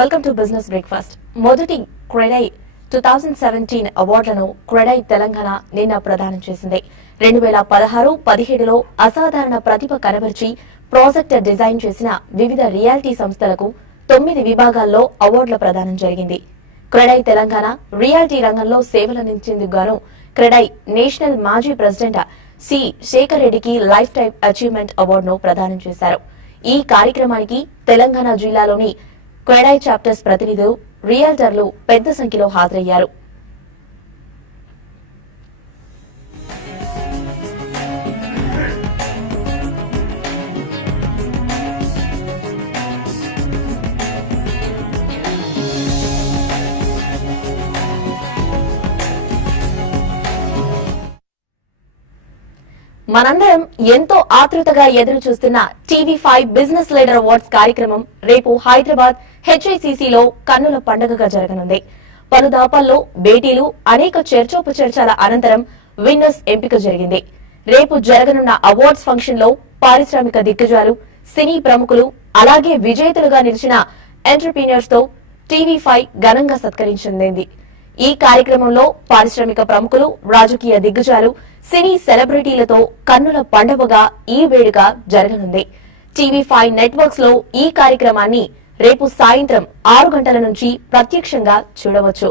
Welcome to business breakfast. మొదటి క్రెడై 2017 అవార్డులను క్రెడై తెలంగాణ నిన్న ప్రదానం చేసింది. 2016-17లో అసాధారణ ప్రతిభ కనబర్చి ప్రాజెక్ట్ డిజైన్ చేసిన వివిధ రియాలిటీ సంస్థలకు 9 విభాగాల్లో అవార్డుల ప్రదానం జరిగింది. క్రెడై తెలంగాణ రియాలిటీ రంగంలో సేవలందించేందుకు గాను క్రెడై నేషనల్ మాజీ ప్రెసిడెంట్ సి శేఖర్ రెడ్డికి లైఫ్ టైమ్ అచీవ్మెంట్ అవార్డును ప్రదానం చేశారు. ఈ కార్యక్రమానికి తెలంగాణ జిల్లాలోని క్రెడై చాప్టర్స్ ప్రతినిధులు, రియల్టర్లు పెద్ద సంఖ్యలో హాజరయ్యారు. మనందరం ఎంతో ఆతృతగా ఎదురు చూస్తున్న టీవీ5 బిజినెస్ లీడర్ అవార్డ్స్ కార్యక్రమం రేపు హైదరాబాద్ హెచ్ఐసిసిలో కన్నుల పండుగగా జరగనుంది. పలు దాపాల్లో భేటీలు, అనేక చర్చోపచర్చల అనంతరం విన్నర్స్ ఎంపిక జరిగింది. రేపు జరగనున్న అవార్డ్స్ ఫంక్షన్ లో పారిశ్రామిక దిగ్గజాలు, సినీ ప్రముఖులు, అలాగే విజేతలుగా నిలిచిన ఎంటర్‌ప్రీనర్స్ తో టీవీ5 ఘనంగా సత్కరించింది. ఈ కార్యక్రమంలో పారిశ్రామిక ప్రముఖులు, రాజకీయ దిగ్గజాలు, సినీ సెలబ్రిటీలతో కన్నుల పండుగగా ఈ వేడుక జరగనుంది. టీవీ5 నెట్వర్క్స్ లో ఈ కార్యక్రమాన్ని రేపు సాయంత్రం 6 గంటల నుంచి ప్రత్యక్షంగా చూడవచ్చు.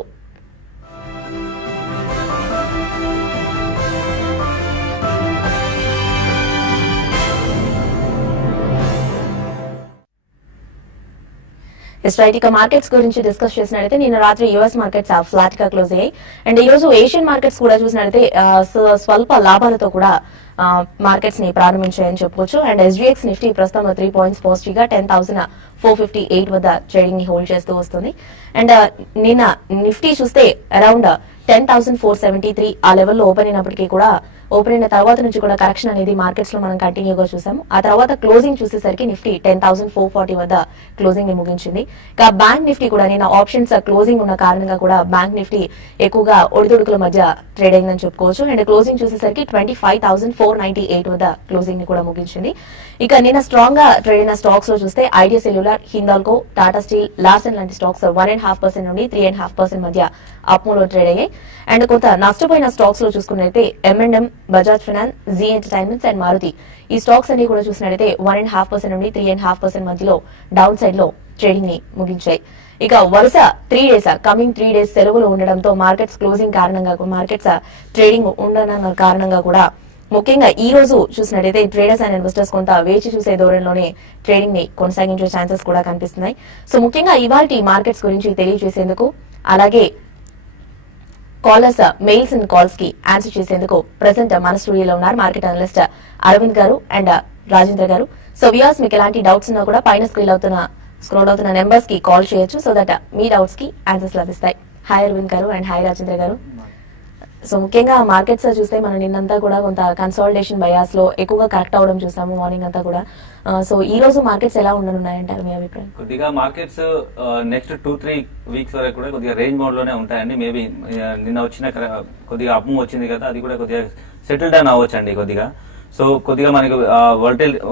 ఇక మార్కెట్స్ గురించి డిస్కస్ చేసినట్లయితే నిన్న రాత్రి యుఎస్ మార్కెట్స్ ఫ్లాట్ గా క్లోజ్ అయ్యాయి. అండ్ ఈ రోజు ఏషియన్ మార్కెట్స్ కూడా చూసినట్లయితే స్వల్ప లాభాలతో కూడా మార్కెట్స్ ని ప్రారంభించాయని చెప్పుకోవచ్చు. అండ్ ఎస్జీఎక్స్ నిఫ్టీ ప్రస్తుతం 3 పాయింట్స్ పాజిటివ్ గా 10,458 వద్ద ట్రేడింగ్ ని హోల్డ్ చేస్తూ వస్తుంది. అండ్ నిన్న నిఫ్టీ చూస్తే అరౌండ్ 10,473 ఆ లెవెల్లో ఓపెన్ అయినప్పటికీ కూడా ఓపెన్ అయిన తర్వాత నుంచి కూడా కరెక్షన్ అనేది మార్కెట్స్ లో మనం కంటిన్యూగా చూసాము. ఆ తర్వాత క్లోజింగ్ చూసేసరికి నిఫ్టీ 10,440 వద్ద క్లోజింగ్ ని ముగించింది. ఇక బ్యాంక్ నిఫ్టీ కూడా నిన్న ఆప్షన్స్ క్లోజింగ్ ఉన్న కారణంగా కూడా బ్యాంక్ నిఫ్టీ ఎక్కువగా ఒడిదుడుకుల మధ్య ట్రేడ్ అయిందని చెప్పుకోవచ్చు. అండ్ క్లోజింగ్ చూసేసరికి 25,498 వద్ద క్లోజింగ్ ని కూడా ముగించింది. ఇక నిన్న స్ట్రాంగ్ గా ట్రేడ్ అయిన స్టాక్స్ లో చూస్తే idea cellular, Hindalco, Tata steel, Larsen లాంటి స్టాక్స్ 1.5% నుండి 3.5% మధ్య అప్మూలో ట్రేడ్ అయ్యాయి. అండ్ కొంత నష్టపోయిన స్టాక్స్ లో చూసుకున్నట్లయితే M&M, Bajaj finance, Zee entertainments and Maruti ఈ స్టాక్స్ అన్ని కూడా చూసినట్లయితే 1.5% నుండి 3.5% మధ్యలో డౌన్ సైడ్ లో ట్రేడింగ్ ని ముగించాయి. ఇక వరుస 3 డేస్ కమింగ్ 3 డేస్ సెలవులు ఉండడంతో మార్కెట్స్ క్లోజింగ్ కారణంగా మార్కెట్స్ ట్రేడింగ్ ఉండన కారణంగా కూడా ముఖ్యంగా ఈ రోజు చూసినట్లయితే ట్రేడర్స్ అండ్ ఇన్వెస్టర్స్ కొంత వేచి చూసే ధోరణిలోనే ట్రేడింగ్ ని కొనసాగించే ఛాన్సెస్ కూడా కనిపిస్తున్నాయి. సో ముఖ్యంగా ఇవాల్టి మార్కెట్స్ గురించి తెలియజేసేందుకు, అలాగే కాలర్స్ మెయిల్స్ అండ్ కాల్స్ కి ఆన్సర్ చేసేందుకు ప్రెసెంట్ మన స్టూడియోలో ఉన్నారు మార్కెట్ అనలిస్ట్ అరవింద్ గారు అండ్ రాజేంద్ర గారు. సో వ్యూయర్స్ మీకు ఎలాంటి డౌట్స్ ఉన్నా కూడా పైన స్క్రోల్ అవుతున్న నెంబర్స్ కి కాల్ చేయొచ్చు, సో దట్ మీ డౌట్స్ కి ఆన్సర్స్ లభిస్తాయి. హాయ్ అరవింద్ గారు అండ్ హాయ్ రాజేంద్ర గారు. సో ముఖ్యంగా మార్కెట్స్ చూస్తే మనం నిన్నంతా కూడా కొంత కన్సాలిడేషన్ బయాస్ లో ఎక్కువగా కరెక్ట్ అవడం చూసాము మార్నింగ్ అంతా కూడా. సో ఈ రోజు మార్కెట్స్ ఎలా ఉండనున్నాయంటారు మీ అభిప్రాయం? కొద్దిగా మార్కెట్స్ నెక్స్ట్ 2-3 వీక్స్ వరకు కూడా కొద్దిగా రేంజ్ మోడ్ లోనే ఉంటాయండి. మేబీ నిన్న వచ్చిన కొద్దిగా అప్ మూవ్ వచ్చింది కదా, అది కూడా కొద్దిగా సెటిల్ డౌన్ అవ్వచ్చండి కొద్దిగా. సో కొద్దిగా మనకి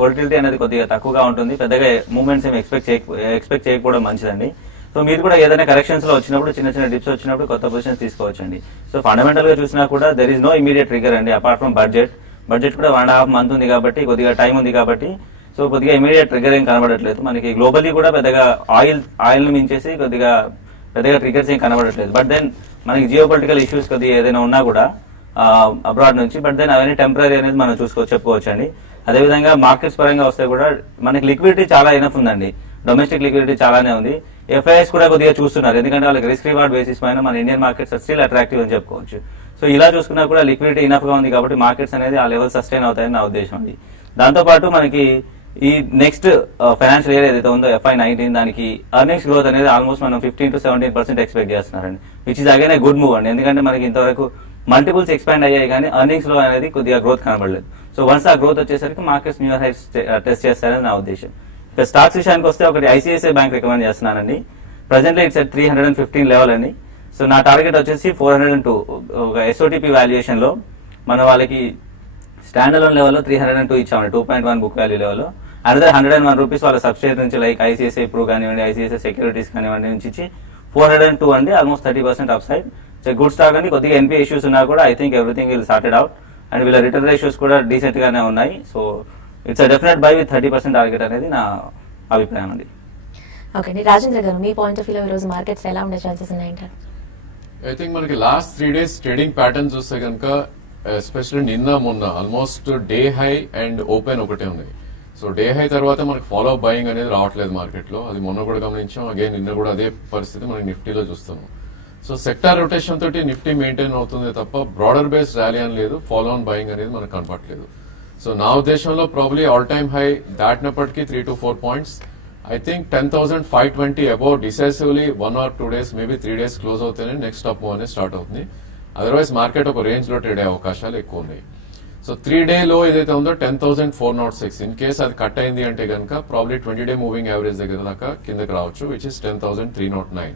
వోల్టిలిటీ అనేది కొద్దిగా తక్కువగా ఉంటుంది. పెద్దగా మూవ్మెంట్స్ ఏమి ఎక్స్పెక్ట్ చేయకపోవడం మంచిదండి. సో మీరు కూడా ఏదైనా కరెక్షన్స్ లో వచ్చినప్పుడు, చిన్న చిన్న డిప్స్ వచ్చినప్పుడు కొత్త పొజిషన్స్ తీసుకోవచ్చండి. సో ఫండమెంటల్ గా చూసినా కూడా there is no immediate trigger అండి, అపార్ట్ ఫ్రమ్ బడ్జెట్ కూడా 1.5 మంత్ ఉంది కాబట్టి కొద్దిగా టైం ఉంది కాబట్టి సో కొద్దిగా ఇమీడియట్ ట్రిగర్ ఏం కనబడట్లేదు. మనకి గ్లోబల్లీ కూడా పెద్దగా ఆయిల్ ని మించేసి కొద్దిగా పెద్దగా ట్రిగర్స్ ఏం కనబడట్లేదు. బట్ దెన్ మనకి జియో పొలిటికల్ ఇష్యూస్ కొద్దిగా ఏదైనా ఉన్నా కూడా అబ్రాడ్ నుంచి, బట్ దెన్ అవన్నీ టెంపరీ అనేది మనం చెప్పుకోవచ్చు అండి. అదేవిధంగా మార్కెట్స్ పరంగా వస్తే కూడా మనకి లిక్విడిటీ చాలా ఎనఫ్ ఉందండి, డొమెస్టిక్ లిక్విడిటీ చాలానే ఉంది. ఎఫ్ఐఎస్ కూడా కొద్దిగా చూస్తున్నారు, ఎందుకంటే వాళ్ళకి రిస్క్ రివార్డ్ బేసిస్ పైన మన ఇండియన్ మార్కెట్స్ స్టిల్ అట్రాక్టివ్ అని చెప్పుకోవచ్చు. సో ఇలా చూసుకున్నా కూడా లిక్విడిటీ ఇనఫ్ గా ఉంది కాబట్టి మార్కెట్స్ అనేది ఆ లెవెల్ సస్టైన్ అవుతాయని నా ఉద్దేశం అండి. దాంతోపాటు మనకి ఈ నెక్స్ట్ ఫైనాన్షియల్ ఇయర్ ఏదైతే ఉందో FY19 దానికి ఎర్నింగ్స్ గ్రోత్ అనేది ఆల్మోస్ట్ మనం 15 to 17% ఎక్స్పెక్ట్ చేస్తున్నారండి, which is again a good move అండి. ఎందుకంటే మనకి ఇంతవరకు మల్టిపుల్స్ ఎక్స్పాండ్ అయ్యాయి కానీ ఎర్నింగ్స్ లో అనేది కొద్దిగా గ్రోత్ కనబడలేదు. సో వన్స్ ఆ గ్రోత్ వచ్చేసరికి మార్కెట్స్ న్యూ హైట్స్ టెస్ట్ చేస్తారని నా ఉద్దేశం. ఇక స్టాక్స్ విషయానికి వస్తే ఒకటి ఐసిఐసిఐ బ్యాంక్ రికమెండ్ చేస్తున్నానండి. ప్రెసెంట్లీ ఇట్స్ at 315 లెవెల్ అండి. సో నా టార్గెట్ వచ్చేసి 402. ఒక ఎస్ఓటిపి వాల్యుయేషన్ లో మనం వాళ్ళకి స్టాండ్ అలోన్ లెవెల్లో 302 ఇచ్చామండి, 2.1 బుక్ వాల్యూ లెవెల్లో. అనదర్ 101 రూపీస్ వాళ్ళ సబ్స్టేట్ నుంచి లైక్ ఐసిఐసిఐ ప్రూ కానివ్వండి, ఐసిఐసిఐ సెక్యూరిటీస్ కానివ్వండి నుంచి ఇచ్చి 402 అండి, almost 30% up side. Good stock అండి. కొద్దిగా ఎన్పీ ఇష్యూస్ ఉన్నా కూడా I think everything will sorted out and వీళ్ళ రిటర్న్ రేషియోస్ కూడా డీసెంట్ గానే ఉన్నాయి. So it's a definite by with 30% target అనేది నా అభిప్రాయం అండి. ఓకే అండి, రాజేంద్ర గారు మీ పాయింట్ ఆఫ్ వ్యూలో ఈ రోజు మార్కెట్స్ ఎలా ఉండే ఛాన్సెస్ ఉన్నాయంటారు? ఐ థింక్ మనకి లాస్ట్ 3 days ట్రేడింగ్ ప్యాటర్న్ చూస్తే కనుక ఎస్పెషల్లీ నిన్న మొన్న almost day high and open ఒకటే ఉంది. సో డే హై తర్వాత మనకి ఫాలో అప్ బయింగ్ అనేది రావట్లేదు మార్కెట్ లో. అది మొన్న కూడా గమనించాం, అగైన్ నిన్న కూడా అదే పరిస్థితి మనకి నిఫ్టీలో చూస్తున్నాం. సో సెక్టార్ రొటేషన్ తోటి నిఫ్టీ మెయింటైన్ అవుతుంది తప్ప బ్రాడర్ బేస్ ర్యాలీ అని లేదు, ఫాలో ఆన్ బయింగ్ అనేది మనకు కనపట్లేదు. సో నా ఉద్దేశంలో ప్రాబ్లీ ఆల్ టైమ్ హై దాటినప్పటికీ 3 to 4 points. I think 10,520 above decisively 1 or 2 days, maybe 3 days close అవుతేనే నెక్స్ట్ అప్ అనేది స్టార్ట్ అవుతుంది. అదర్వైజ్ మార్కెట్ ఒక రేంజ్ లో ట్రేడ్ అయ్యే అవకాశాలు ఎక్కువ ఉన్నాయి. సో 3-day లో ఏదైతే ఉందో 10,406, ఇన్ కేస్ అది కట్ అయింది అంటే కనుక ప్రాబ్లీ 20-day మూవింగ్ యావరేజ్ దగ్గర దాకా కిందకి రావచ్చు, విచ్ ఇస్ 10,309.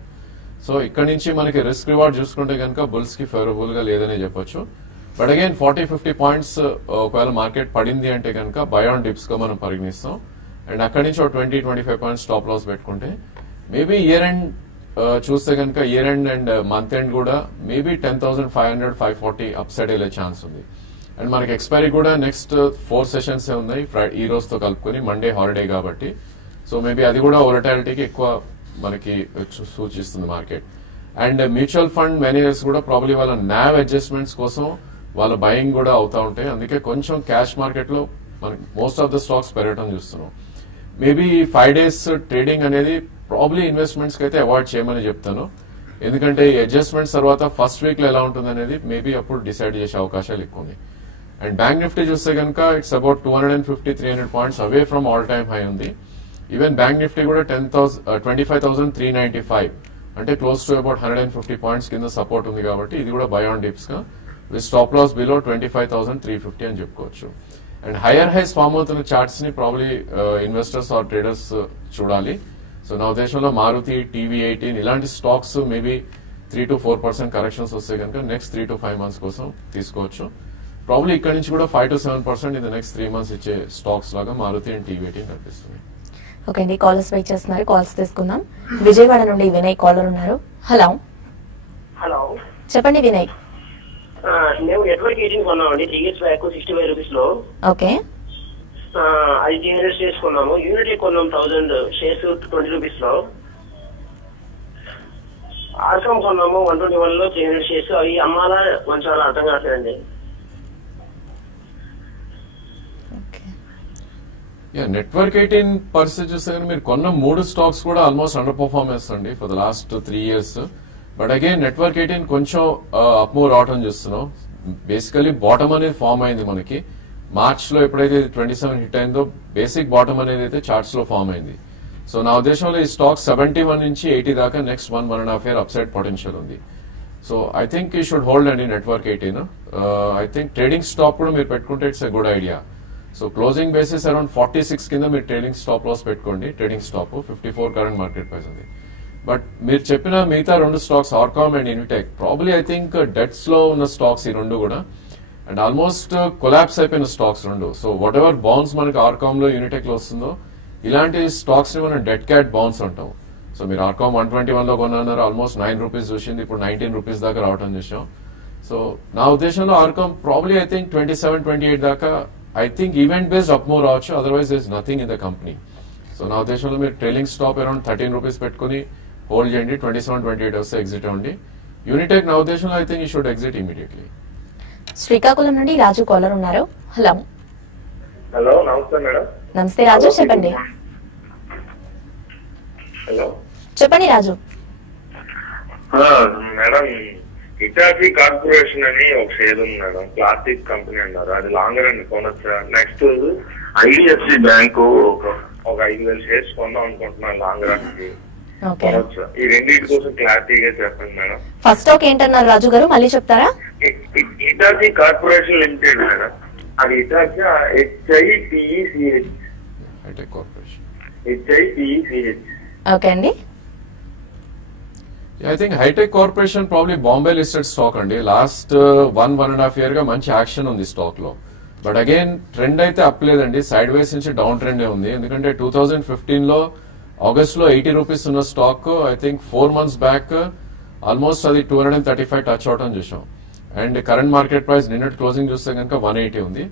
సో ఇక్కడ నుంచి మనకి రిస్క్ రివార్డ్ చూసుకుంటే కనుక బుల్స్ కి ఫేవరబుల్ గా లేదనే చెప్పొచ్చు. బట్ అగైన్ 40-50 points ఒకవేళ మార్కెట్ పడింది అంటే కనుక బై ఆన్ డిప్స్ గా మనం పరిగణిస్తాం. అండ్ అక్కడి నుంచి 20-25 points స్టాప్ లాస్ పెట్టుకుంటే మేబీ ఇయర్ ఎండ్ చూస్తే కనుక year end and month end కూడా మేబీ 10,500-540 అప్ సైడ్ వెళ్ళే ఛాన్స్ ఉంది. అండ్ మనకి ఎక్స్పైరీ కూడా నెక్స్ట్ 4 sessions ఉన్నాయి ఈ రోజుతో కలుపుకొని, మండే హాలిడే కాబట్టి. సో మేబీ అది కూడా వొలటాలిటీకి ఎక్కువ మనకి సూచిస్తుంది market. And mutual fund managers కూడా ప్రాబ్లీ వాళ్ళ నావ్ అడ్జస్ట్మెంట్స్ కోసం వాళ్ళ బయింగ్ కూడా అవుతా ఉంటాయి. అందుకే కొంచెం క్యాష్ మార్కెట్ లో మనకి మోస్ట్ ఆఫ్ ద స్టాక్స్ పెరగడం చూస్తున్నాం. మేబీ 5 days ట్రేడింగ్ అనేది ప్రాబ్లీ ఇన్వెస్ట్మెంట్స్ కి అయితే అవాయిడ్ చేయమని చెప్తాను. ఎందుకంటే ఈ అడ్జస్ట్మెంట్స్ తర్వాత ఫస్ట్ వీక్ లో ఎలా ఉంటుంది అనేది మేబీ అప్పుడు డిసైడ్ చేసే అవకాశాలు ఎక్కువ ఉన్నాయి. అండ్ బ్యాంక్ నిఫ్టీ చూస్తే కనుక it's about 250-300 points away from all time high ఉంది. ఈవెన్ బ్యాంక్ నిఫ్టీ కూడా 25,395 అంటే క్లోజ్ టు అబౌట్ 150 points కింద సపోర్ట్ ఉంది. కాబట్టి ఇది కూడా బై ఆన్ డిప్స్ గా విత్ స్టాప్ లాస్ బిలో 25,350 అని చెప్పుకోవచ్చు. అండ్ హైయర్ హైస్ ఫామ్ అవుతున్న చార్ట్స్ ని ప్రాబ్లీ ఇన్వెస్టర్స్ ఆర్ ట్రేడర్స్ చూడాలి. సో నా ఉద్దేశంలో మారుతి, TV18 ఇలాంటి స్టాక్స్ మేబీ 3 to 4% కరెక్షన్స్ వస్తే కనుక నెక్స్ట్ 3 to 5 months కోసం తీసుకోవచ్చు. ప్రాబ్లీ ఇక్కడ నుంచి కూడా 5 to 7% in the next 3 months ఇచ్చే స్టాక్స్ లాగా మారుతి అండ్ TV18 కనిపిస్తుంది. ఓకే అండి, కాలర్స్ వెయిట్ చేస్తున్నారు, కాల్స్ తీసుకుందాం. విజయవాడ నుండి వినయ్ కాలర్ ఉన్నారు. హలో హలో చెప్పండి వినయ్. మేము నెట్వర్క్ 18 కొన్నామండి 3 years బ్యాక్ 65 రూపీస్ లో. ఓకే, అది 300 shares కొన్నాము. యూనిటీ కొన్నాం 1000 shares 20 రూపీస్ లో. ఆర్కమ్ కొన్నాము 121 లో 300 shares. అవి అమ్మాలా కొంచెం అర్థం కావట్లేదండి. నెట్వర్క్ 18 పరిస్థితి చూస్తే మీరు కొన్న 3 స్టాక్స్ కూడా ఆల్మోస్ట్ అండర్ పర్ఫార్మెన్స్ అండి for the last 3 years. But again network 18 కొంచెం అప్ మూవ్ రావటం చూస్తున్నాం. బేసికలీ బాటమ్ అనేది ఫామ్ అయింది మనకి మార్చ్ లో. ఎప్పుడైతే 27 హిట్ అయిందో బేసిక్ బాటమ్ అనేది అయితే చార్ట్స్ లో ఫామ్ అయింది. సో నా ఉద్దేశంలో ఈ స్టాక్ 71 నుంచి 80 దాకా next 1.5 year upside potential ఉంది. So I think you should hold అండి network 18. I think trading stop కూడా మీరు పెట్టుకుంటే it's a good idea. So closing basis around 46 కింద మీరు ట్రేడింగ్ స్టాప్ లాస్ పెట్టుకోండి. Trading stop 54 current market price ఉంది. But మీరు చెప్పిన మిగతా 2 స్టాక్స్ ఆర్కామ్ అండ్ ఇన్విటెక్ ప్రాబ్లీ ఐ థింక్ డెట్స్ లో ఉన్న స్టాక్స్ ఈ 2 కూడా అండ్ ఆల్మోస్ట్ కొలాప్స్ అయిపోయిన stocks 2. So what ever bounce మనకి ఆర్కామ్ లో యూనిటెక్ లో వస్తుందో ఇలాంటి స్టాక్స్ ని మనం డెడ్ క్యాట్ బౌన్స్ అంటాం. సో మీరు ఆర్కామ్ 121 లో కొన్నారు, ఆల్మోస్ట్ 9 రూపీస్ చూసింది, ఇప్పుడు 19 రూపీస్ దాకా రావడం చూసాం. సో నా ఉద్దేశంలో ఆర్కామ్ ప్రాబ్లీ ఐ థింక్ 27-28 దాకా I think event based up move రావచ్చు. Otherwise is nothing in the company. So నా ఉద్దేశంలో మీరు ట్రైలింగ్ స్టాప్ అరౌండ్ 13 రూపీస్ పెట్టుకుని హోల్డ్ చేయండి. 27-28 వస్తే ఎగ్జిట్ అవ్వండి. యూనిటెక్ నా ఉద్దేశంలో I think you should exit immediately. Srikakulam నుండి రాజు కాలర్ ఉన్నారు. హలో హలో నమస్తే మేడం. నమస్తే రాజు, చెప్పండి. హలో చెప్పండి రాజు. మేడం, హిటాచీ కార్పొరేషన్ అని ఒక షేర్ ఉంది మేడం, ప్లాస్టిక్ కంపెనీ అన్నారు. అది లాంగ్ రన్ కొనొచ్చా? నెక్స్ట్ IDFC బ్యాంకు ఒక 5,000 shares కొందాం అనుకుంటున్నాను లాంగ్ రన్ కి. కొనొచ్చా? ఈ రెండింటి కోసం క్లారిటీగా చెప్పండి మేడం. ఫస్ట్ స్టాక్ ఏంటన్నారు రాజు గారు, మళ్ళీ చెప్తారా? Hitachi corporation limited madam. అది Hitachi HITECH. Hitech corporation. HITECH. Okay అండి. I think hitech corporation probably Bombay listed stock అండి. లాస్ట్ 1.5 year గా మంచి యాక్షన్ ఉంది స్టాక్ లో. బట్ అగైన్ ట్రెండ్ అయితే అప్ లేదండి, సైడ్ వేస్ నుంచి డౌన్ ట్రెండ్ ఉంది. ఎందుకంటే 2015 ఆగస్ట్ లో 80 రూపీస్ ఉన్న stock I think 4 months back almost అది 235 టచ్ అవటం చూసాం. అండ్ కరెంట్ మార్కెట్ ప్రైస్ నిన్నటి క్లోజింగ్ చూస్తే కనుక 180 ఉంది.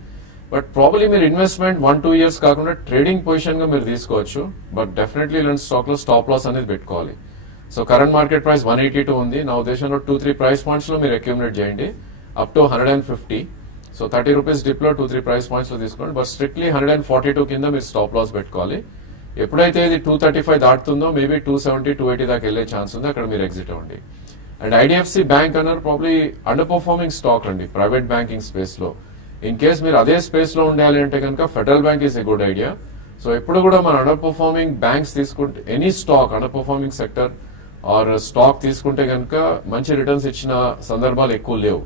బట్ ప్రాబ్లీ మీరు ఇన్వెస్ట్మెంట్ 1-2 years కాకుండా ట్రేడింగ్ పొజిషన్ గా మీరు తీసుకోవచ్చు. బట్ డెఫినెట్లీ ఇలాంటి స్టాక్ లో స్టాప్ లాస్ అనేది పెట్టుకోవాలి. సో కరెంట్ మార్కెట్ ప్రైస్ 182 ఉంది. నా ఉద్దేశంలో 2-3 ప్రైస్ పాయింట్స్ లో మీరు అక్యూములేట్ చేయండి up to 150. So 30 rupees dip లో 2-3 ప్రైస్ పాయింట్స్ లో తీసుకోండి. బట్ స్ట్రిక్ట్లీ 142 కింద మీరు స్టాప్ లాస్ పెట్టుకోవాలి. ఎప్పుడైతే ఇది 235 దాటుతుందో మేబీ 270-280 దాకా వెళ్లే ఛాన్స్ ఉంది, అక్కడ మీరు ఎగ్జిట్ అవ్వండి. అండ్ ఐడిఎఫ్సి బ్యాంక్ అన్నారు ప్రాబ్లీ అండర్ పర్ఫార్మింగ్ స్టాక్ అండి ప్రైవేట్ బ్యాంకింగ్ స్పేస్ లో. ఇన్ కేస్ మీరు అదే స్పేస్ లో ఉండాలి అంటే కనుక federal bank is a good idea. So ఎప్పుడు కూడా మన అండర్ పర్ఫార్మింగ్ బ్యాంక్స్ తీసుకుంటే any stock under performing sector or stock తీసుకుంటే కనుక మంచి రిటర్న్స్ ఇచ్చిన సందర్భాలు ఎక్కువ లేవు.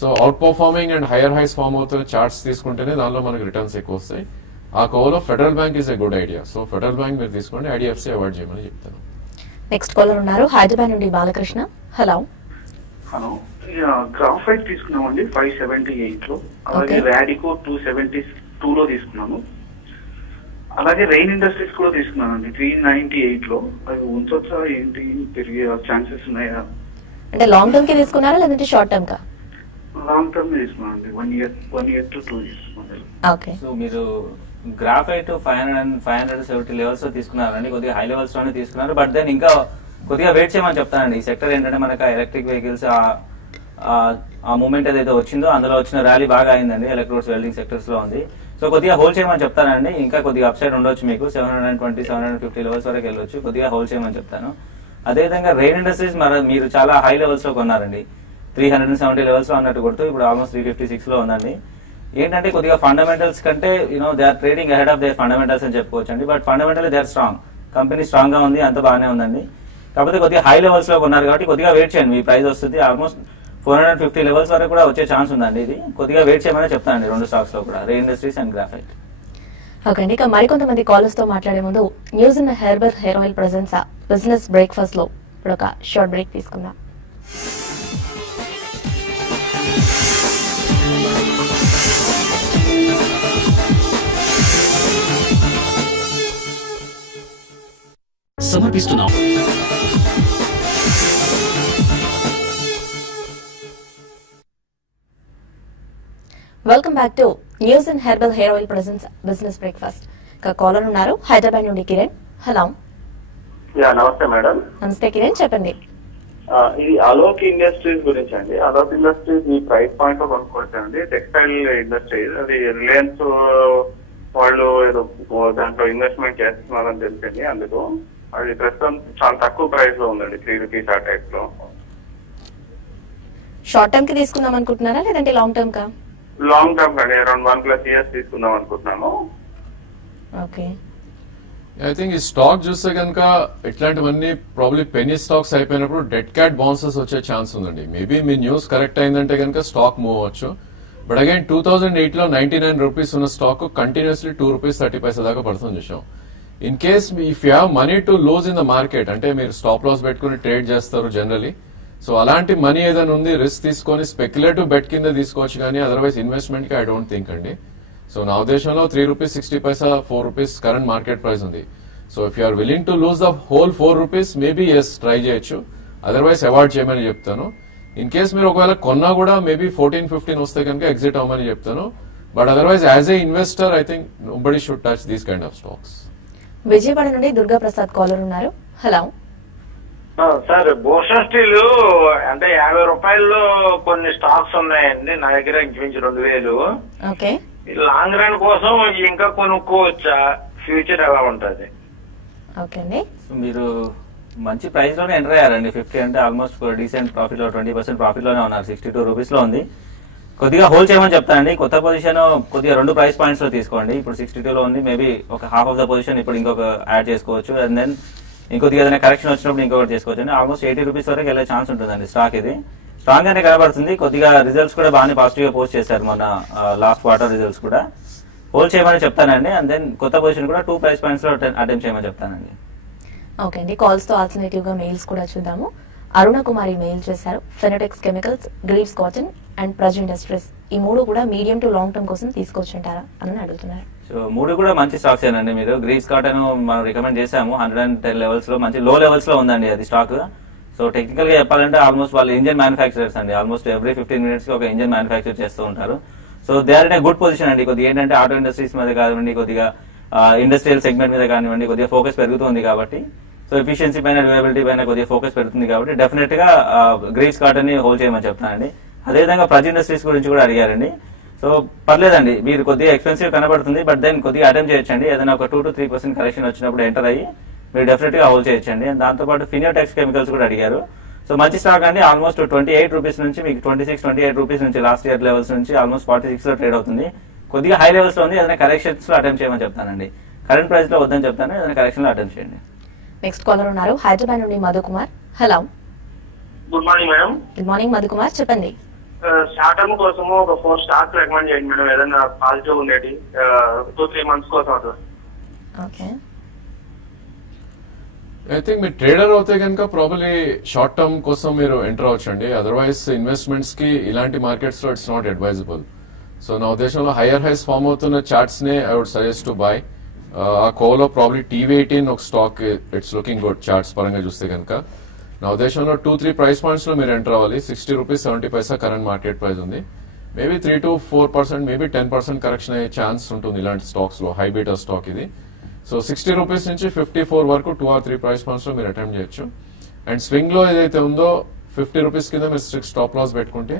So out performing and higher highs form అవుతున్న చార్ట్స్ తీసుకుంటేనే దానిలో మనకు రిటర్న్స్ ఎక్కువ వస్తాయి. ఆ కోవలో federal bank is a good idea. So federal bank మీరు తీసుకోండి, ఐడిఎఫ్సి అవాయిడ్ చేయమని చెప్తాను. నెక్స్ట్ కాలర్ ఉన్నారు హైదరాబాద్ నుండి బాలకృష్ణ. హలో హలో, గ్రాఫైట్ తీసుకున్నామండి 578 లో, అలాగే రాడికో 272 లో తీసుకున్నాము, అలాగే రెయిన్ ఇండస్ట్రీస్ కూడా తీసుకున్నానండి 398 లో. అవి ఉంచొచ్చా ఏంటి, పెరిగే ఛాన్సెస్ ఉన్నాయా? అంటే లాంగ్ టర్మ్ కి తీసుకున్నారా లేదంటే షార్ట్ టర్మ్ కా? లాంగ్ టర్మ్ తీసుకున్నానండి, 1 year to 2 years. Okay. So మీరు గ్రాఫైట్ 570 లెవెల్స్ లో తీసుకున్నారండి, కొద్దిగా హై లెవెల్స్ లోనే తీసుకున్నారు. బట్ దెన్ ఇంకా కొద్దిగా వెయిట్ చేయమని చెప్తానండి. ఈ సెక్టర్ ఏంటంటే మనకు ఎలక్ట్రిక్ వెహికల్స్ ఆ మూమెంట్ ఏదైతే వచ్చిందో అందులో వచ్చిన ర్యాలీ బాగా అయిందండి, ఎలక్ట్రోడ్స్ వెల్డింగ్ సెక్టర్స్ లో ఉంది. సో కొద్దిగా హోల్డ్ చేయమని చెప్తానండి. ఇంకా కొద్దిగా అప్ సైడ్ ఉండొచ్చు, మీకు 720-750 లెవెల్స్ వరకు వెళ్ళొచ్చు. కొద్దిగా హోల్డ్ చేయమని చెప్తాను. అదేవిధంగా రెయిన్ ఇండస్ట్రీస్ మీరు చాలా హై లెవెల్స్ లో కొన్నారండి, 370 లెవెల్స్ లో అన్నట్టు కొడుతూ ఇప్పుడు ఆల్మోస్ట్ 356 లో ఉందండి. ఏంటంటే కొద్దిగా ఫండమెంటల్స్ కంటే they are trading ahead of their fundamentals అని చెప్పుకోవచ్చు అండి. But fundamental they are strong, company strong గా ఉంది, అంత బాగానే ఉందండి. కాకపోతే కొద్దిగా హై లెవెల్స్ లో కొన్నారు కాబట్టి కొద్దిగా వెయిట్ చేయండి. మీ ప్రైస్ వస్తుంది ఆల్మోస్ట్ 450 లెవెల్స్ వరకు కూడా వచ్చే ఛాన్స్ ఉందండి. ఇది కొద్దిగా వెయిట్ చేయమని చెప్తానండి రెండు స్టాక్స్ లో కూడా, Rain Industries and Graphite. Okay అండి, ఇక మరికొంతమంది కాలర్స్ తో మాట్లాడే ముందు news in herbal hair oil presence business breakfast లో ఇప్పుడు ఒక షార్ట్ బ్రేక్ తీసుకుందాం. సమర్పిస్తున్నాం. Welcome back to news in herbal hair oil presence business breakfast. ఇక కాలర్ ఉన్నారు హైదరాబాద్ నుండి కిరణ్. హలో. నమస్తే మేడం. నమస్తే కిరణ్, చెప్పండి. ఇది అలోక్ ఇండస్ట్రీస్ గురించి అండి. అలోక్ ఇండస్ట్రీస్ మీ ప్రైస్ పాయింట్ లో కొనుక్కోవచ్చండి. టెక్స్టైల్ ఇండస్ట్రీస్, అది రిలయన్స్ వాళ్ళు ఏదో దాంట్లో ఇన్వెస్ట్మెంట్ చేస్తున్నారని తెలిసింది. అందుకు అది ప్రస్తుతం చాలా తక్కువ ప్రైస్ లో ఉందండి, 3 రూపీస్ ఆ టైప్ లో. షార్ట్ టర్మ్ కి తీసుకుందాం అనుకుంటున్నారా లేదంటే లాంగ్ టర్మ్ కా? లాంగ్ టర్మ్ కానీ అరౌండ్ 1+ years తీసుకుందాం అనుకుంటున్నాము. ఓకే. ఐ థింక్ ఈ స్టాక్ చూస్తే కనుక ఇట్లాంటివన్నీ ప్రాబ్లీ పెనీ స్టాక్స్ అయిపోయినప్పుడు డెడ్ క్యాట్ బౌన్సెస్ వచ్చే ఛాన్స్ ఉందండి. మేబీ మీ న్యూస్ కరెక్ట్ అయిందంటే కనుక స్టాక్ మూవ్ అవ్వచ్చు. బట్ అగైన్ 2008 లో 99 రూపీస్ ఉన్న స్టాక్ కంటిన్యూస్లీ 2 రూపీస్ 30 పైసా దాకా పడుతుంది చూసాం. In case if you have money to lose in the market, అంటే మీరు స్టాప్ లాస్ పెట్టుకుని ట్రేడ్ చేస్తారు జనరలీ. సో అలాంటి మనీ ఏదైనా ఉంది రిస్క్ తీసుకొని స్పెక్యులేటివ్ బెట్ కింద తీసుకోవచ్చు, కానీ అదర్వైజ్ ఇన్వెస్ట్మెంట్ కి ఐ డోంట్ థింక్ అండి. సో నా ఉద్దేశంలో 3 రూపీస్ 60 పైసా 4 రూపీస్ కరెంట్ మార్కెట్ ప్రైస్ ఉంది. So if you are willing to lose the whole 4 rupees maybe ఎస్ ట్రై చేయొచ్చు, అదర్వైజ్ అవాయిడ్ చేయమని చెప్తాను. ఇన్ కేస్ మీరు ఒకవేళ కొన్నా కూడా మేబీ 14-15 వస్తే కనుక ఎగ్జిట్ అవ్వమని చెప్తాను. But otherwise as a investor I think nobody should touch these kind of stocks. Vijayawada నుండి దుర్గా ప్రసాద్ కాలర్ ఉన్నారు. హలో సార్, భూషణ్ స్టీల్ అంటే 50 రూపాయల్లో కొన్ని స్టాక్స్ ఉన్నాయండి నా దగ్గర, ఇంచుమించు 2000. ఓకే. లాంగ్ రన్ కోసం ఇంకా కొనుక్కోవచ్చా? ఫ్యూచర్ ఎలా ఉంటది? ఓకే అండి, మీరు మంచి ప్రైస్ లోనే ఎంటర్ అయ్యారండి. 50 అంటే ఆల్మోస్ట్ డీసెంట్ ప్రాఫిట్ లో 20% ప్రాఫిట్ లోనే ఉన్నారు. 62 రూపీస్ లో ఉంది. కొద్దిగా హోల్డ్ చేయమని చెప్తానండి. కొత్త పొజిషన్ కొద్దిగా 2 ప్రైస్ పాయింట్స్ లో తీసుకోండి. ఇప్పుడు 62 లో ఉంది, మేబీ ఒక హాఫ్ ఆఫ్ ద పొజిషన్ ఇప్పుడు ఇంకొక యాడ్ చేసుకోవచ్చు. అండ్ దెన్ ఇంకొద్దిగా ఏదైనా కరెక్షన్ వచ్చినప్పుడు ఇంకొకటి చేసుకోవచ్చు అండి. ఆల్మోస్ట్ 80 రూపీస్ వరకు వెళ్ళే ఛాన్స్ ఉంటుందండి. స్టాక్ ఇది స్ట్రాంగ్ గానే కనబడుతుంది. కొద్దిగా రిజల్ట్స్ కూడా బాగానే పాజిటివ్ గా పోస్ట్ చేశారు మొన్న లాస్ట్ క్వార్టర్ రిజల్ట్స్ కూడా. హోల్డ్ చేయమని చెప్తానండి. అండ్ దెన్ కొత్త పొజిషన్ కూడా 2 ప్రైస్ పాయింట్స్ లో అటెంప్ట్ చేయమని చెప్తానండి. ఓకే అండి, కాల్స్ తో ఆల్టర్నేటివ్ గా మెయిల్స్ కూడా చూద్దాము. అరుణ కుమారి మెయిల్ చేశారు. Fineotex chemicals, Greaves Cotton, and Praj industries ఈ మూడు కూడా మీడియం టు లాంగ్ టర్మ్ కోసం తీసుకోవచ్చుంటారా అని అడుగుతున్నారు. సో మూడు కూడా మంచి స్టాక్స్ ఏనండి. మీరు గ్రీస్ కాటన్ మనం రికమెండ్ చేసాము 110 లెవెల్స్ లో, మంచి లో లెవెల్స్ లో ఉందండి అది స్టాక్. సో టెక్నికల్ గా చెప్పాలంటే ఆల్మోస్ట్ వాళ్ళు ఇంజన్ మ్యానుఫాక్చరర్స్ అండి. ఆల్మోస్ట్ ఎవ్రీ 15 minutes కి ఒక ఇంజన్ మ్యానుఫాక్చర్ చేస్తూ ఉంటారు. So they are in good position అండి. కొద్దిగా ఏంటంటే ఆటో ఇండస్ట్రీస్ మీద కానివ్వండి, కొద్దిగా ఇండస్ట్రియల్ సెగ్మెంట్ మీద కానివ్వండి, కొద్దిగా ఫోకస్ పెరుగుతుంది కాబట్టి, సో ఎఫిషియన్సీ పైన డ్యూరబిలిటీ పైన కొద్దిగా ఫోకస్ పెడుతుంది కాబట్టి డెఫినెట్ గా గ్రీస్ కాటన్ ని హోల్డ్ చేయమని చెప్తానండి. అదేవిధంగా ప్రజ్ ఇండస్ట్రీస్ గురించి కూడా అడిగారండి. సో పర్లేదండి, మీరు కొద్దిగా ఎక్స్పెన్సివ్ కనబడుతుంది, బట్ దెన్ కొద్దిగా అటెంప్ట్ చేయొచ్చండి. ఏదైనా ఒక 2 to 3% కరెక్షన్ వచ్చినప్పుడు ఎంటర్ అయ్యి మీరు డెఫినెట్ గా హోల్డ్ చేయొచ్చండి. అండ్ దాంతోపాటు ఫినియోటెక్స్ కెమికల్స్ కూడా అడిగారు. సో మంచి స్టాక్ అండి. ఆల్మోస్ట్ 28 రూపీస్ నుంచి మీకు 26-28 రూపీస్ నుంచి లాస్ట్ ఇయర్ లెవెల్స్ నుంచి ఆల్మోస్ట్ 46 లో ట్రేడ్ అవుతుంది. కొద్దిగా హై లెవెల్స్ లో ఉంది. ఏదైనా కరెక్షన్స్ లో అటెంప్ట్ చేయమని చెప్తానండి. కరెంట్ ప్రైస్ లో వద్దని చెప్తాను, ఏదైనా కరెక్షన్ లో అటెంప్ట్ చేయండి. నెక్స్ట్ కాలర్ ఉన్నారు హైదరాబాద్ నుండి Madhu Kumar. Hello, good morning madam. Good morning Madhu Kumar, చెప్పండి. షార్ట్ టర్మ్ కోసము ఒక 4 స్టాక్స్ రికమెండ్ చేయండి మేడం, ఏదైనా పాజిటివ్ ఉండేది 2-3 months కోసం అవుతుంది. ఓకే, ఐ థింక్ మీరు ట్రేడర్ అవుతే కనుక ప్రాబబ్లీ షార్ట్ టర్మ్ కోసం మీరు ఎంటర్ అవ్వచ్చండి. అదర్వైజ్ ఇన్వెస్ట్మెంట్స్ కి ఇలాంటి మార్కెట్స్ లో ఇట్స్ నాట్ అడ్వైజబుల్. సో నా ఉద్దేశంలో హైయర్ హైస్ ఫామ్ అవుతున్న చార్ట్స్ నే I would suggest to buy. ఆ కోలో ప్రాబ్లీ TV18 ఒక stock it's looking good charts పరంగా చూస్తే కనుక. నా ఉద్దేశంలో 2-3 ప్రైస్ పాయింట్స్ లో మీరు ఎంటర్ అవ్వాలి. 60 రూపీస్ 70 పైసా కరెంట్ మార్కెట్ ప్రైస్ ఉంది. మేబీ 3 to 4%, మేబీ 10% కరెక్షన్ అయ్యే ఛాన్స్ ఉంటుంది ఇలాంటి స్టాక్స్ లో. హై బీటా స్టాక్ ఇది. సో 60 రూపీస్ నుంచి 54 వరకు 2 or 3 ప్రైస్ పాయింట్స్ లో మీరు అటెంప్ట్ చేయొచ్చు. అండ్ స్వింగ్ లో ఏదైతే ఉందో 50 రూపీస్ కింద మీరు స్ట్రిక్ట్ స్టాప్ లాస్ పెట్టుకుంటే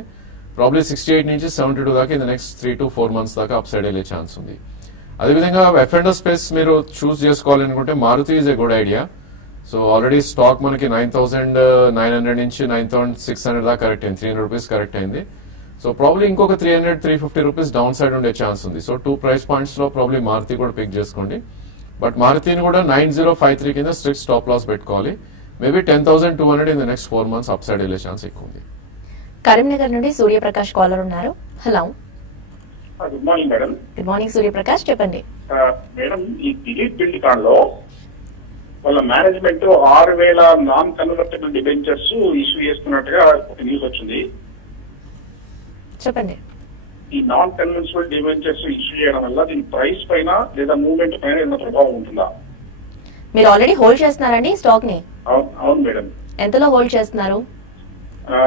ప్రాబ్లీ 68 నుంచి 72 దాకా in the next 3 to 4 months దాకా అప్ సైడ్ వెళ్ళే ఛాన్స్ ఉంది. అదేవిధంగా ఎఫ్ఎండర్ స్పేస్ మీరు చూస్ చేసుకోవాలనుకుంటే Maruti is a good idea. So already stock మనకి 9,900 నుంచి 9,600 దాకా కరెక్ట్ అయింది. 300 రూపీస్ కరెక్ట్ అయింది. సో ప్రాబ్లీ ఇంకొక 300-350 రూపీస్ డౌన్ సైడ్ ఉండే ఛాన్స్ ఉంది. సో 2 ప్రైస్ పాయింట్స్ లో ప్రాబ్లీ మారుతి కూడా పిక్ చేసుకోండి. బట్ మారుతిని కూడా 9053 కింద స్ట్రిక్ట్ స్టాప్ లాస్ పెట్టుకోవాలి. Maybe 10,200 in the next 4 months up side వెళ్ళే ఛాన్స్ ఎక్కువ ఉంది. కరీంనగర్ నుండి సూర్యప్రకాష్ కాలర్ ఉన్నారు. Hello, good morning madam. Good morning Suryaprakash, చెప్పండి. మేడం, ఈ దిలీప్ బిల్డికాన్ లో వాళ్ళ management 6,000 non convertible debentures issue చేస్తున్నట్టుగా ఒక న్యూస్ వచ్చింది. చెప్పండి. ఈ నాన్ కన్వెన్షనల్ డిబెంచర్స్ ఇష్యూ చేయడం వల్ల దీని ప్రైస్ పైన లేదా మూవ్మెంట్ పైన ఏమైనా ప్రభావం ఉంటుందా? మీరు ఆల్రెడీ హోల్డ్ చేస్తున్నారండి స్టాక్ ని? అవును మేడం. ఎంతలో హోల్డ్ చేస్తున్నారు?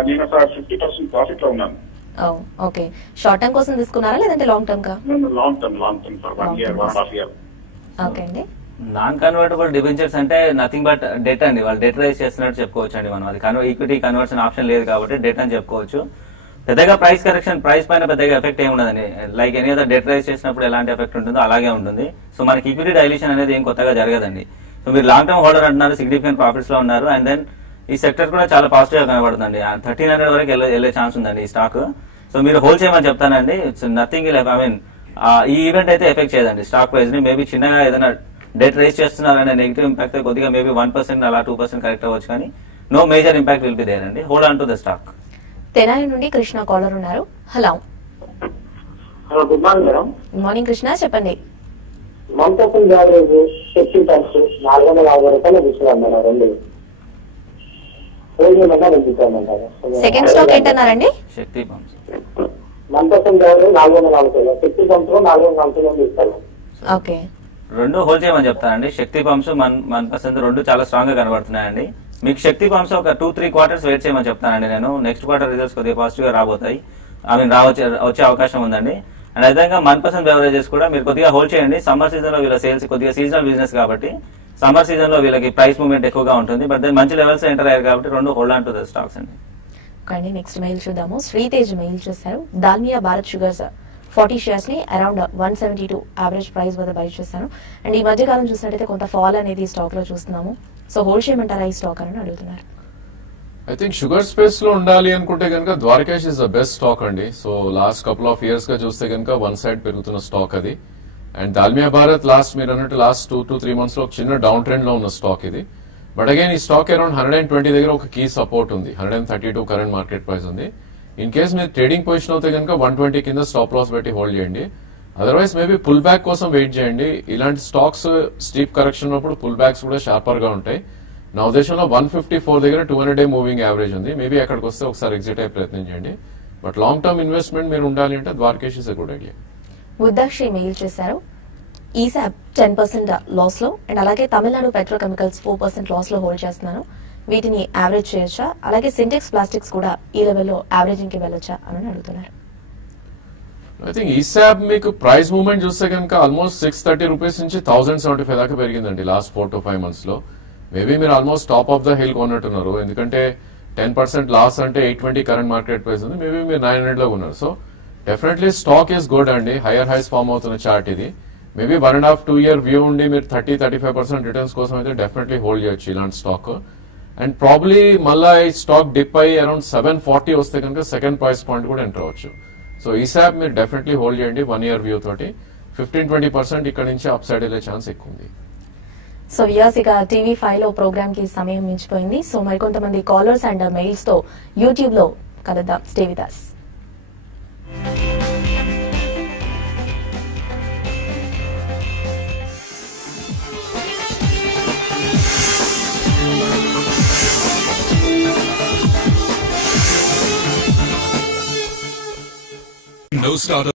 నేను ఒక 50% ప్రాఫిట్ లో ఉన్నాను. ఓకే, షార్ట్ టర్మ్ కోసం తీసుకున్నారా లేదంటే లాంగ్ టర్మ్ కా? Long term for 1 year 1.5 year. Okay అండి. నాన్ కన్వర్టబుల్ డిబెంచర్స్ అంటే నథింగ్ బట్ డెట్ అండి. వాళ్ళు డెట్ రైజ్ చేస్తున్నట్టు చెప్పుకోవచ్చు అండి. మనం అది ఈక్విటీ కన్వర్షన్ ఆప్షన్ లేదు కాబట్టి డెట్ అని చెప్పుకోవచ్చు. పెద్దగా ప్రైస్ కరెక్షన్ ప్రైస్ పైన పెద్దగా ఎఫెక్ట్ ఏమి ఉండదండి. Like any other debt raise చేసినప్పుడు ఎలాంటి ఎఫెక్ట్ ఉంటుందో అలాగే ఉంటుంది. సో మనకి ఈక్విటీ డైల్యూషన్ అనేది ఏం కొత్తగా జరగదండి. సో మీరు లాంగ్ టర్మ్ హోల్డర్ అంటున్నారు, సిగ్నిఫికెంట్ ప్రాఫిట్స్ లో ఉన్నారు. అండ్ దెన్ ఈ సెక్టర్ కూడా చాలా పాజిటివ్ గా కనబడుతుంది. 1300 వరకు వెళ్ళే ఛాన్స్ ఉందండి ఈ స్టాక్. సో మీరు హోల్డ్ చేయమని చెప్తానండి. ఇట్స్ నథింగ్ ఐ మీన్ ఈ ఈవెంట్ అయితే ఎఫెక్ట్ చేయదండి స్టాక్ ప్రైస్ ని. మేబీ చిన్నగా ఏదైనా డెట్ రైజ్ చేస్తున్నారనే నెగిటివ్ ఇంపాక్ట్ కొద్దిగా మేబీ 1% అలా 2% కరెక్ట్ అవ్వచ్చు, కానీ no major impact will be there అండి. Hold on to the stock. Tenali నుండి కృష్ణ కాలర్ ఉన్నారు. Hello, good morning madam. Good morning Krishna, చెప్పండి. 1% యావరేజ్ శక్తి ట్యాక్స్ 450 రూపాయలు తీసుకున్నాను మేడం. 2 సెకండ్ స్టాక్ ఏంటన్నారండి? శక్తి పంప్స్ 1% యావరేజ్ 440, శక్తి పంప్స్ 440 తీసుకోవాలి. ఓకే, రెండు హోల్డ్ చేయమని చెప్తానండి. శక్తి పంప్స్ 1% రెండు చాలా స్ట్రాంగ్ గా కనబడుతున్నాయండి. మీకు శక్తి పంప్స్ ఒక 2-3 quarters వెయిట్ చేయమని చెప్తానండి నేను. నెక్స్ట్ క్వార్టర్ రిజల్ట్స్ కొద్దిగా పాజిటివ్ గా రాబోతాయి. వచ్చే అవకాశం ఉందండి. అండ్ అదేవిధంగా 1% బెవరేజెస్ కూడా మీరు కొద్దిగా హోల్డ్ చేయండి. సమ్మర్ సీజన్ లో వీళ్ళ సేల్స్ కొద్దిగా సీజనల్ బిజినెస్ కాబట్టి సమ్మర్ సీజన్ లో వీళ్ళకి ప్రైస్ మూవ్మెంట్ ఎక్కువగా ఉంటుంది. బట్ దెన్ మంచి లెవెల్స్ ఎంటర్ అయ్యారు కాబట్టి రెండు hold on to the stocks అండి. ఓకే, నెక్స్ట్ మెయిల్ చూద్దాము. శ్రీతేజ్ మెయిల్ చేశారు. దాల్మియా భారత్ షుగర్స్ 40 shares ని అరౌండ్ 172 యావరేజ్ ప్రైస్ వద్ద బై చేశాను. అండ్ ఈ మధ్య కాలం చూసినట్టయితే కొంత ఫాల్ అనేది ఈ స్టాక్ లో చూస్తున్నాము. సో హోల్డ్ చేయమంటారా ఈ స్టాక్ అని అడుగుతున్నారు. ఐ థింక్ షుగర్ స్పేస్ లో ఉండాలి అనుకుంటే కనుక Dwarikesh is the best stock అండి. So last couple of years గా చూస్తే కనుక 1 side పెరుగుతున్న స్టాక్ అది. అండ్ దాల్మియా భారత్ మీరు అన్నట్టు లాస్ట్ 2 to 3 months లో ఒక చిన్న డౌన్ ట్రెండ్ లో ఉన్న స్టాక్ ఇది. బట్ అగైన్ ఈ స్టాక్ అరౌండ్ 120 దగ్గర ఒక కీ సపోర్ట్ ఉంది. 132 కరెంట్ మార్కెట్ ప్రైస్ ఉంది. ఇన్ కేస్ మీరు ట్రేడింగ్ పొజిషన్ అవుతే కనుక 120 కింద స్టాప్ లాస్ పెట్టి హోల్డ్ చేయండి. అదర్వైజ్ మేబీ పుల్ బ్యాక్ కోసం వెయిట్ చేయండి. ఇలాంటి స్టాక్స్ స్టీప్ కరెక్షన్ ఉన్నప్పుడు పుల్ బ్యాక్స్ కూడా షార్పర్ గా ఉంటాయి. నా ఉద్దేశంలో 154 దగ్గర 200-day మూవింగ్ యావరేజ్ ఉంది. మేబీ అక్కడికి వస్తే ఒకసారి ఎగ్జిట్ అయ్యే ప్రయత్నం చేయండి. బట్ లాంగ్ టర్మ్ ఇన్వెస్ట్మెంట్ మీరు ఉండాలి అంటే Dwarikesh is a good idea. ఉద్దాక్షి మెయిల్ చేశారు, ఈసాబ్ 10% లాస్ లో అండ్ అలాగే తమిళనాడు పెట్రోకెమికల్స్ 4% లాస్ లో హోల్డ్ చేస్తున్నాను, వీటిని యావరేజ్ చేయొచ్చా, అలాగే సింటెక్స్ ప్లాస్టిక్స్ కూడా ఈ లెవెల్లో యావరేజింగ్ కి వెళ్ళొచ్చా అని అడుగుతున్నారు. ఐ థింక్ ఈసాబ్ మీకు ప్రైస్ మూవ్మెంట్ చూస్తే కనుక ఆల్మోస్ట్ 630 రూపీస్ నుంచి 1075 దాకా పెరిగిందండి లాస్ట్ 4 to 5 months లో. మేబీ మీరు almost top of the hill కొన్నట్టున్నారు, ఎందుకంటే 10% లాస్ అంటే 820 కరెంట్ మార్కెట్ ప్రైస్ ఉంది, మేబీ మీరు 900 లో ఉన్నారు. So definitely stock is good అండి, హైయర్ హైస్ ఫార్మ్ అవుతున్న చార్ట్ ఇది. మేబీ 1.5-2 year వ్యూ ఉండి మీరు 30-35% రిటర్న్స్ కోసం అయితే డెఫినెట్లీ హోల్డ్ చేయొచ్చు ఇలాంటి స్టాక్. అండ్ ప్రాబ్లీ మళ్ళా ఈ స్టాక్ డిప్ అయ్యి అరౌండ్ 740 వస్తే కనుక సెకండ్ ప్రైస్ పాయింట్ కూడా ఎంటర్ అవ్వచ్చు. సో ఈసాబ్ మీరు డెఫినెట్లీ హోల్డ్ చేయండి 1 year వ్యూ తోటి. 15-20% ఇక్కడ నుంచి అప్ సైడ్ వెళ్ళే ఛాన్స్ ఎక్కువ ఉంది. సో వ్యూయర్స్, ఇక TV5 లో ప్రోగ్రామ్ కి సమయం మించిపోయింది. సో మరికొంతమంది కాలర్స్ అండ్ మెయిల్స్ తో యూట్యూబ్ లో కలుద్దాం. Stay with us. No startup